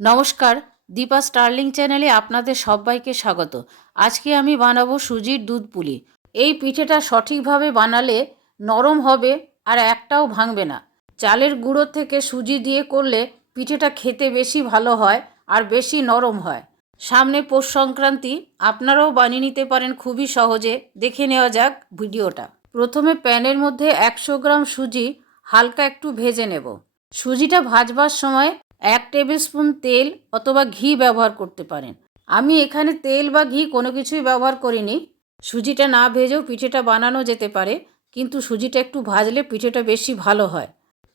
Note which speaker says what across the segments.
Speaker 1: নমস্কার, দীপা স্টার্লিং চ্যানেলে আপনাদের সবাইকে স্বাগত। আজকে আমি বানাবো সুজির দুধ পুলি। এই পিঠেটা সঠিকভাবে বানালে নরম হবে আর একটাও ভাঙবে না। চালের গুঁড়ো থেকে সুজি দিয়ে করলে পিঠেটা খেতে বেশি ভালো হয় আর বেশি নরম হয়। সামনে পৌষ সংক্রান্তি, আপনারাও বানিয়ে নিতে পারেন খুবই সহজে। দেখে নেওয়া যাক ভিডিওটা। প্রথমে প্যানের মধ্যে একশো গ্রাম সুজি হালকা একটু ভেজে নেব। সুজিটা ভাজবার সময় এক টেবিল স্পুন তেল অথবা ঘি ব্যবহার করতে পারেন। আমি এখানে তেল বা ঘি কোনো কিছুই ব্যবহার করিনি। সুজিটা না ভেজেও পিঠেটা বানানো যেতে পারে, কিন্তু সুজিটা একটু ভাজলে পিঠেটা বেশি ভালো হয়।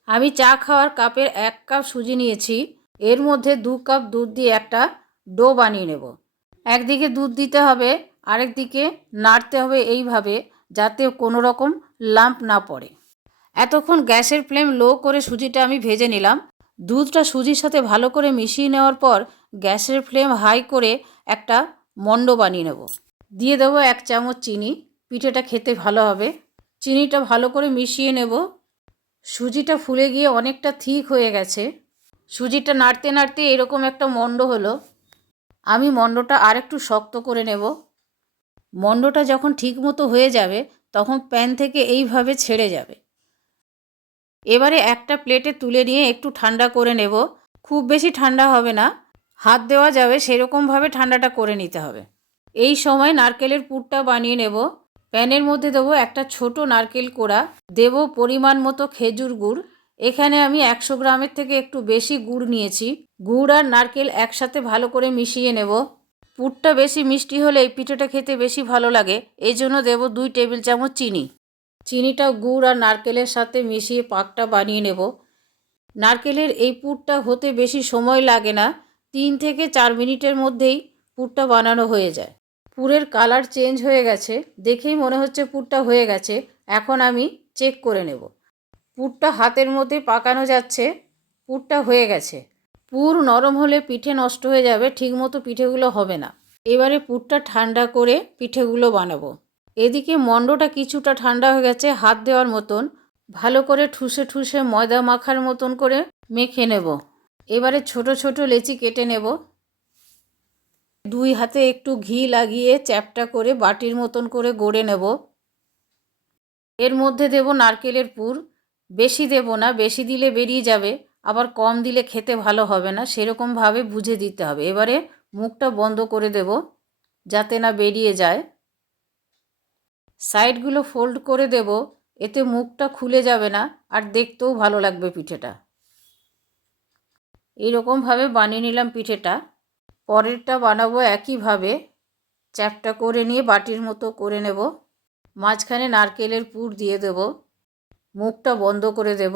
Speaker 1: আমি চা খাওয়ার কাপের এক কাপ সুজি নিয়েছি, এর মধ্যে দু কাপ দুধ দিয়ে একটা ডো বানিয়ে নেব। একদিকে দুধ দিতে হবে আরেক দিকে নাড়তে হবে এইভাবে যাতে কোনো রকম লাম্প না পড়ে। এতক্ষণ গ্যাসের ফ্লেম লো করে সুজিটা আমি ভেজে নিলাম। দুধটা সুজির সাথে ভালো করে মিশিয়ে নেওয়ার পর গ্যাসের ফ্লেম হাই করে একটা মণ্ড বানিয়ে নেব। দিয়ে দেবো এক চামচ চিনি, পিঠেটা খেতে ভালো হবে। চিনিটা ভালো করে মিশিয়ে নেব। সুজিটা ফুলে গিয়ে অনেকটা থিক হয়ে গেছে। সুজিটা নাড়তে নাড়তে এরকম একটা মণ্ড হলো। আমি মণ্ডটা আর একটু শক্ত করে নেব। মণ্ডটা যখন ঠিক মতো হয়ে যাবে, তখন প্যান থেকে এইভাবে ছেড়ে যাবে। এবারে একটা প্লেটে তুলে নিয়ে একটু ঠান্ডা করে নেব। খুব বেশি ঠান্ডা হবে না। হাত দেওয়া যাবে, সেরকমভাবে ঠান্ডাটা করে নিতে হবে। এই সময় নারকেলের পুরটা বানিয়ে নেব। প্যানের মধ্যে দেবো একটা ছোট নারকেল কোড়া। দেব পরিমাণ মতো খেজুর গুড়। এখানে আমি একশো গ্রামের থেকে একটু বেশি গুড় নিয়েছি। গুড় আর নারকেল একসাথে ভালো করে মিশিয়ে নেব। পুরটা বেশি মিষ্টি হলে এই পিঠেটা খেতে বেশি ভালো লাগে। এই জন্য দেবো দুই টেবিল চামচ চিনি। চিনিটা গুড় আর নারকেলের সাথে মিশিয়ে পাকটা বানিয়ে নেব। নারকেলের এই পুরটা হতে বেশি সময় লাগে না, তিন থেকে চার মিনিটের মধ্যেই পুরটা বানানো হয়ে যায়। পুরের কালার চেঞ্জ হয়ে গেছে, দেখেই মনে হচ্ছে পুরটা হয়ে গেছে, এখন আমি চেক করে নেব। পুরটা হাতের মধ্যে পাকানো যাচ্ছে, পুরটা হয়ে গেছে। পুর নরম হলে পিঠে নষ্ট হয়ে যাবে, ঠিকমতো পিঠেগুলো হবে না। এবারে পুরটা ঠান্ডা করে পিঠেগুলো বানাবো। এদিকে মণ্ডটা কিছুটা ঠান্ডা হয়ে গেছে, হাত দেওয়ার মতন। ভালো করে ঠুসে ঠুসে ময়দা মাখার মতন করে মেখে নেব। এবারে ছোট ছোট লেচি কেটে নেব। দুই হাতে একটু ঘি লাগিয়ে চ্যাপটা করে বাটির মতন করে গড়ে নেব। এর মধ্যে দেব নারকেলের পুর। বেশি দেব না, বেশি দিলে বেরিয়ে যাবে, আবার কম দিলে খেতে ভালো হবে না, সেরকমভাবে বুঝে দিতে হবে। এবারে মুখটা বন্ধ করে দেব, যাতে না বেরিয়ে যায়। সাইডগুলো ফোল্ড করে দেব, এতে মুখটা খুলে যাবে না আর দেখতেও ভালো লাগবে পিঠেটা। এইরকমভাবে বানিয়ে নিলাম পিঠেটা। পরেরটা বানাবো একইভাবে। চ্যাপটা করে নিয়ে বাটির মতো করে নেব। মাঝখানে নারকেলের পুর দিয়ে দেব। মুখটা বন্ধ করে দেব।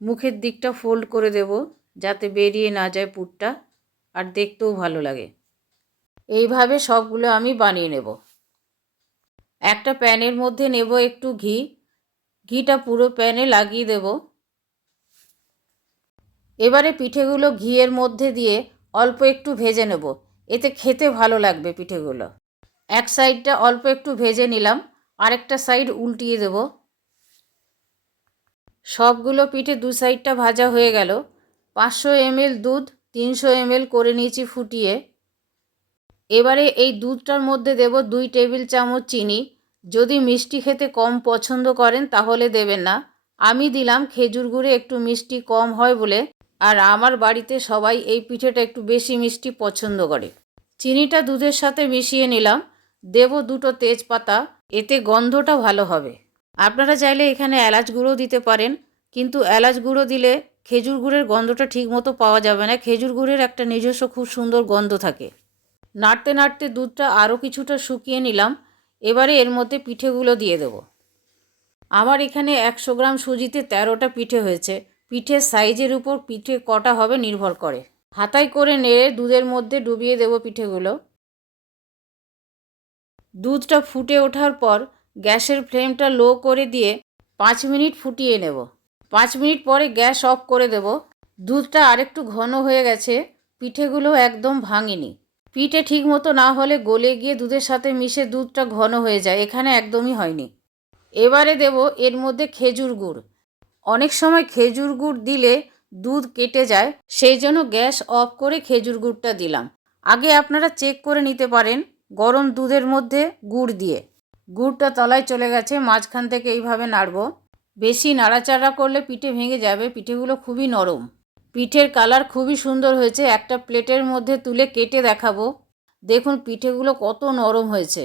Speaker 1: মুখের দিকটা ফোল্ড করে দেব যাতে বেরিয়ে না যায় পুরটা আর দেখতেও ভালো লাগে। এইভাবে সবগুলো আমি বানিয়ে নেব। একটা প্যানের মধ্যে নেব একটু ঘি। ঘিটা পুরো প্যানে লাগিয়ে দেব। এবারে পিঠেগুলো ঘিয়ের মধ্যে দিয়ে অল্প একটু ভেজে নেব। এতে খেতে ভালো লাগবে পিঠেগুলো। এক সাইডটা অল্প একটু ভেজে নিলাম। আরেকটা সাইড উল্টিয়ে দেব। সবগুলো পিঠে দু সাইডটা ভাজা হয়ে গেল। পাঁচশো এমএল দুধ, তিনশো এমএল করে নিয়েছি ফুটিয়ে। এবারে এই দুধটার মধ্যে দেব দুই টেবিল চামচ চিনি। যদি মিষ্টি খেতে কম পছন্দ করেন তাহলে দেবেন না। আমি দিলাম খেজুর গুড়ে একটু মিষ্টি কম হয় বলে। আর আমার বাড়িতে সবাই এই পিঠেটা একটু বেশি মিষ্টি পছন্দ করে। চিনিটা দুধের সাথে মিশিয়ে নিলাম। দেব দুটো তেজপাতা। এতে গন্ধটা ভালো হবে। আপনারা চাইলে এখানে এলাচ গুঁড়ো দিতে পারেন। কিন্তু এলাচ গুঁড়ো দিলে খেজুর গুড়ের গন্ধটা ঠিকমতো পাওয়া যাবে না। খেজুর গুড়ের একটা নিজস্ব খুব সুন্দর গন্ধ থাকে। নাড়তে নাড়তে দুধটা আরও কিছুটা শুকিয়ে নিলাম, এবারে এর মধ্যে পিঠেগুলো দিয়ে দেব। আমার এখানে একশো গ্রাম সুজিতে তেরোটা পিঠে হয়েছে। পিঠের সাইজের উপর পিঠে কটা হবে নির্ভর করে। হাতায় করে নেড়ে দুধের মধ্যে ডুবিয়ে দেব পিঠেগুলো। দুধটা ফুটে ওঠার পর গ্যাসের ফ্লেমটা লো করে দিয়ে পাঁচ মিনিট ফুটিয়ে নেব। পাঁচ মিনিট পরে গ্যাস অফ করে দেব। দুধটা আরেকটু ঘন হয়ে গেছে, পিঠেগুলো একদম ভাঙেনি। পিঠে ঠিক মতো না হলে গলে গিয়ে দুধের সাথে মিশে দুধটা ঘন হয়ে যায়। এখানে একদমই হয়নি। এবারে দেব এর মধ্যে খেজুর গুড়। অনেক সময় খেজুর গুড় দিলে দুধ কেটে যায়, সেই জন্য গ্যাস অফ করে খেজুর গুড়টা দিলাম। আগে আপনারা চেক করে নিতে পারেন গরম দুধের মধ্যে গুড় দিয়ে। গুড়টা তলায় চলে গেছে, মাঝখান থেকে এইভাবে নাড়বো। বেশি নাড়াচাড়া করলে পিঠে ভেঙে যাবে, পিঠেগুলো খুবই নরম। পিঠের কালার খুবই সুন্দর হয়েছে। একটা প্লেটের মধ্যে তুলে কেটে দেখাবো। দেখুন, পিঠেগুলো কত নরম হয়েছে।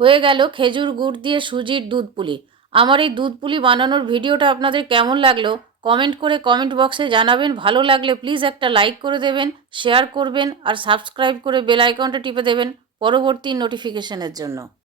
Speaker 1: হয়ে গেল খেজুর গুড় দিয়ে সুজির দুধ পুলি আমার এই দুধ পুলি বানানোর ভিডিওটা আপনাদের কেমন লাগল? কমেন্ট করে কমেন্ট বক্সে জানাবেন। ভালো লাগলে প্লিজ একটা লাইক করে দেবেন, শেয়ার করবেন আর সাবস্ক্রাইব করে বেল আইকনটা টিপে দেবেন পরবর্তী নোটিফিকেশনের জন্য।